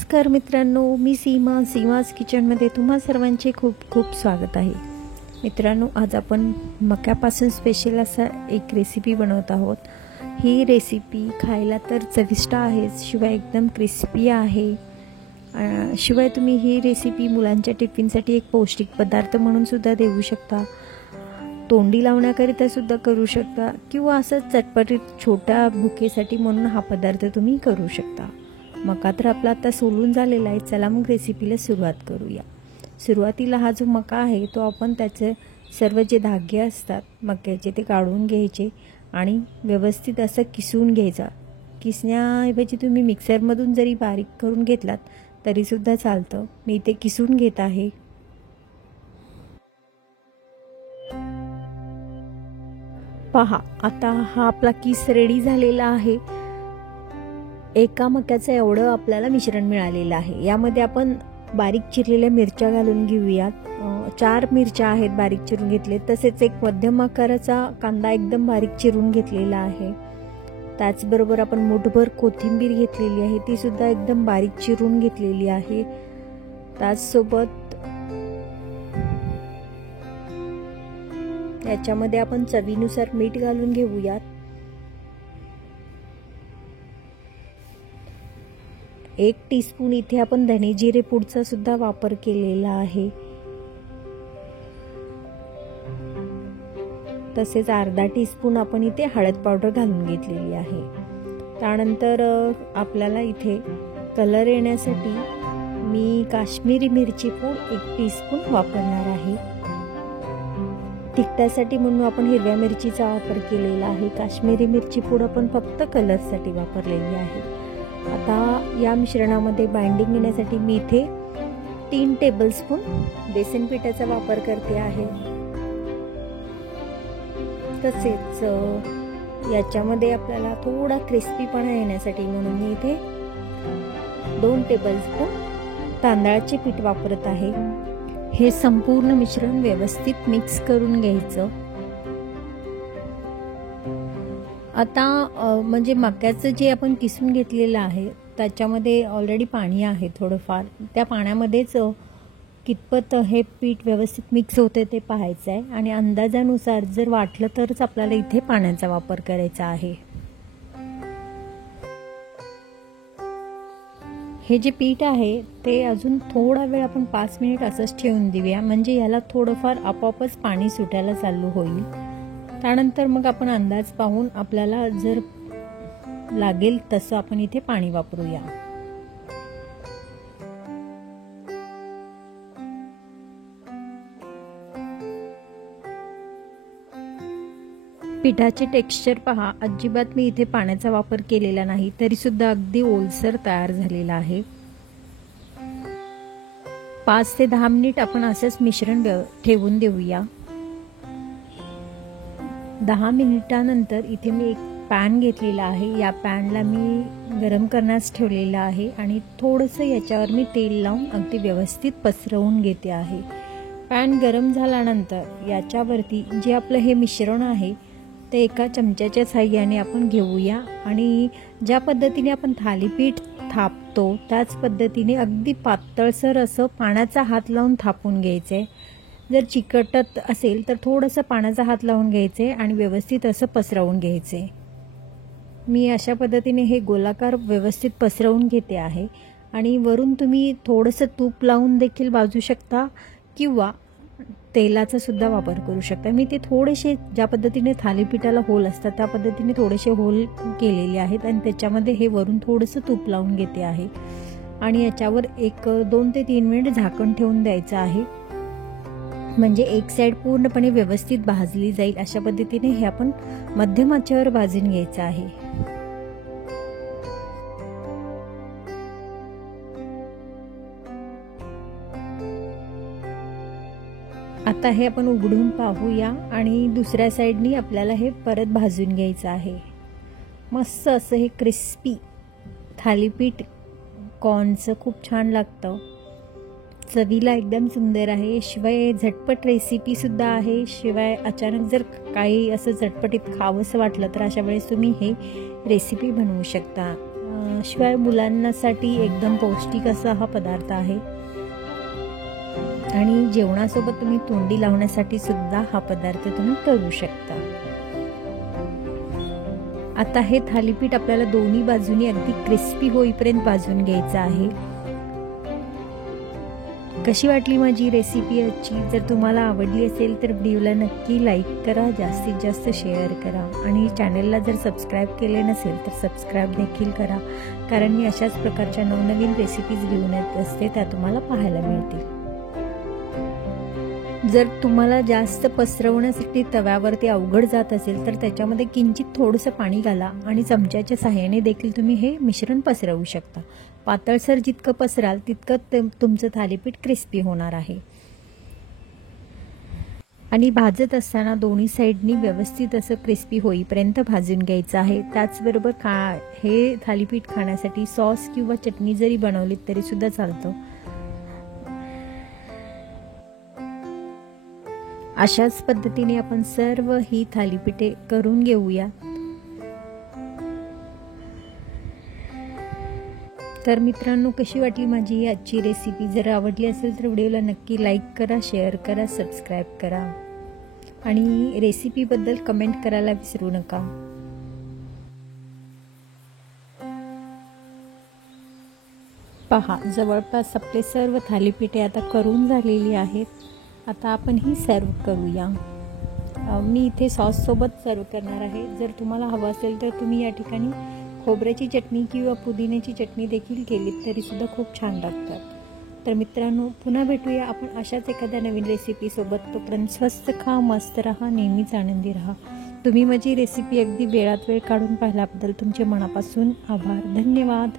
नमस्कार मित्रांनो, मी सीमाज किचनमध्ये तुम्हा सर्वांचे खूप खूप स्वागत आहे. मित्रांनो, आज आपण मक्यापासून स्पेशल असा एक रेसिपी बनवत आहोत. ही रेसिपी खायला तर चविष्ट आहेच, शिवाय एकदम क्रिस्पी आहे. शिवाय तुम्ही ही रेसिपी मुलांच्या टिफिनसाठी एक पौष्टिक पदार्थ म्हणून सुद्धा देऊ शकता, तोंडी लावण्याकरिता सुद्धा करू शकता, किंवा असं चटपटीत छोट्या भुकेसाठी म्हणून हा पदार्थ तुम्ही करू शकता. मका तर आपला आता सोलून झालेला आहे. चला मग रेसिपीला सुरुवात करूया. सुरुवातीला हा जो मका आहे तो आपण त्याचे सर्व जे धागे असतात मक्याचे ते काढून घ्यायचे आणि व्यवस्थित असं किसून घ्यायचा. किसण्याऐवजी तुम्ही मिक्सरमधून जरी बारीक करून घेतलात तरीसुद्धा चालतं. मी इथे किसून घेत आहे. पहा, आता हा आपला किस रेडी झालेला आहे. एका मक्याचं एवढं आपल्याला मिश्रण मिळालेलं आहे. यामध्ये आपण बारीक चिरलेल्या मिरच्या घालून घेऊयात. 4 मिरच्या आहेत बारीक चिरून घेतले. तसेच एक मध्यम आकाराचा कांदा एकदम बारीक चिरून घेतलेला आहे. त्याचबरोबर आपण मुठभर कोथिंबीर घेतलेली आहे, ती सुद्धा एकदम बारीक चिरून घेतलेली आहे. त्याचसोबत याच्यामध्ये आपण चवीनुसार मीठ घालून घेऊयात. 1 टीस्पून इथे आपण धने जिरे पूडचा सुद्धा वापर केलेला आहे. तसेच अर्धा टीस्पून आपण इथे हळद पावडर घालून घेतलेली आहे. त्यानंतर आपल्याला इथे कलर येण्यासाठी मी काश्मीरी मिरची पूड 1 टीस्पून वापरणार आहे. तिखटासाठी म्हणून आपण हिरव्या मिरचीचा वापर केलेला आहे. काश्मीरी मिरची पूड आपण फक्त कलरसाठी वापरलेली आहे. आता या मिश्रणामध्ये बाइंडिंग येण्यासाठी मी इथे 3 टेबलस्पून बेसन पिठाचा वापर करते आहे. तसेच याच्यामध्ये आपल्याला थोडा क्रिस्पीपणा येण्यासाठी म्हणून मी इथे 2 टेबलस्पून तांदळाचे पीठ वापरत आहे. हे संपूर्ण मिश्रण व्यवस्थित मिक्स करून घ्यायचं. आता म्हणजे मक्याचं जे आपण किसून घेतलेलं आहे त्याच्यामध्ये ऑलरेडी पाणी आहे थोडंफार. त्या पाण्यामध्येच कितपत हे पीठ व्यवस्थित मिक्स होते ते पाहायचं आहे आणि अंदाजानुसार जर वाटलं तरच आपल्याला इथे पाण्याचा वापर करायचा आहे. हे जे पीठ आहे ते अजून थोडा वेळ आपण 5 मिनिट असंच ठेवून देऊया, म्हणजे याला थोडंफार आपोआपच पाणी सुटायला चालू होईल. त्यानंतर मग आपण अंदाज पाहून आपल्याला जर लागेल तसं आपण इथे पाणी वापरूया. पिठाचे टेक्स्चर पहा, अजिबात मी इथे पाण्याचा वापर केलेला नाही, तरी सुद्धा अगदी ओलसर तयार झालेला आहे. 5 ते 10 मिनिट आपण असंच मिश्रण ठेवून देऊया. 10 मिनिटानंतर इथे मी एक पॅन घेतलेला आहे. या पॅनला मी गरम करण्यास ठेवलेला आहे आणि थोडंसं याच्यावर मी तेल लावून अगदी व्यवस्थित पसरवून घेते आहे. पॅन गरम झाल्यानंतर याच्यावरती जे आपलं हे मिश्रण आहे ते एका चमच्याच्या साहाय्याने आपण घेऊया आणि ज्या पद्धतीने आपण थालीपीठ थापतो त्याच पद्धतीने अगदी पातळसर असं पाण्याचा हात लावून थापून घ्यायचंय. जर चिकटत असेल तर थोडंसं पाण्याचा हात लावून घ्यायचे आणि व्यवस्थित असं पसरवून घ्यायचे. मी अशा पद्धतीने हे गोलाकार व्यवस्थित पसरवून घेते आहे आणि वरून तुम्ही थोडंसं तूप लावून देखील भाजू शकता किंवा तेलाचा सुद्धा वापर करू शकता. मी ते थोडेसे ज्या पद्धतीने थालीपीठाला होल असतात त्या पद्धतीने थोडेसे होल केलेले आहेत आणि त्याच्यामध्ये हे वरून थोडंसं तूप लावून घेते आहे आणि याच्यावर 2 ते 3 मिनिट झाकण ठेवून द्यायचं आहे, म्हणजे एक साईड पूर्णपणे व्यवस्थित भाजली जाईल. अशा पद्धतीने हे आपण मध्यम आचेवर भाजून घ्यायचं आहे. आता हे आपण उघडून पाहूया आणि दुसऱ्या साईडनी आपल्याला हे परत भाजून घ्यायचं आहे. मस्त असं हे क्रिस्पी थालीपीठ कॉर्नचं खूप छान लागतं. चवीला एकदम सुंदर आहे. शिवाय झटपट रेसिपी सुद्धा आहे. शिवाय अचानक जर काही असं झटपटीत खावंसं वाटलं तर अशा वेळेस तुम्ही हे रेसिपी बनवू शकता. शिवाय मुलांसाठी एकदम पौष्टिक असा हा पदार्थ आहे आणि जेवणासोबत तुम्ही तोंडी लावण्यासाठी सुद्धा हा पदार्थ तुम्ही करू शकता। आता हे थालीपीठ आपल्याला दोन्ही बाजूनी अगदी क्रिस्पी होईपर्यंत भाजून घ्यायचं आहे। कशी वाटली माझी रेसिपी आजची? जर तुम्हाला आवडली असेल तर व्हिडिओला नक्की लाईक करा, जास्तीत जास्त शेअर करा आणि चॅनलला जर सबस्क्राईब केले नसेल तर सबस्क्राईब देखील करा, कारण मी अशाच प्रकारच्या नवनवीन रेसिपीज घेऊन येत असते, त्या तुम्हाला पाहायला मिळतील। जर तुम्हाला जास्त पसरवण्यासाठी तव्यावरती अवघड जात असेल तर त्याच्यामध्ये किंचित थोडंसं पाणी घाला आणि चमच्याच्या सहाय्याने देखील तुम्ही हे मिश्रण पसरवू शकता। पातळसर जितकं पसराल तितकं तुमचं थालीपीठ क्रिस्पी होणार आहे। आणि भाजत असताना दोन्ही साईडनी व्यवस्थित असं क्रिस्पी होईपर्यंत भाजून घ्यायचं आहे। त्याचबरोबर हे थालीपीठ खाण्यासाठी सॉस किंवा चटणी जरी बनवलीत तरी सुद्धा चालतं। अशाच पद्धतीने आपण सर्व ही थालीपीठे करून घेऊया। तर मित्रांनो, कशी वाटली माझी आजची रेसिपी? जर आवडली असेल तर व्हिडिओला नक्की लाईक करा, शेअर करा, सबस्क्राईब करा आणि रेसिपीबद्दल कमेंट करायला विसरू नका। पहा, जवळपास आपले सर्व थालीपीठे आता करून झालेली आहेत। आता आपण ही सर्व करूया। मी इथे सॉस सोबत सर्व करणार आहे। जर तुम्हाला हवं असेल तर तुम्ही या ठिकाणी खोबऱ्याची चटणी किंवा पुदिन्याची चटणी देखील केलीत तरी सुद्धा खूप छान लागतात। तर मित्रांनो, पुन्हा भेटूया आपण अशाच एखाद्या नवीन रेसिपी सोबत। तोपर्यंत स्वस्त खा, मस्त रहा, नेहमीच आनंदी रहा। तुम्ही माझी रेसिपी अगदी वेळात वेळ काढून पाहिल्याबद्दल तुमचे मनापासून आभार। धन्यवाद।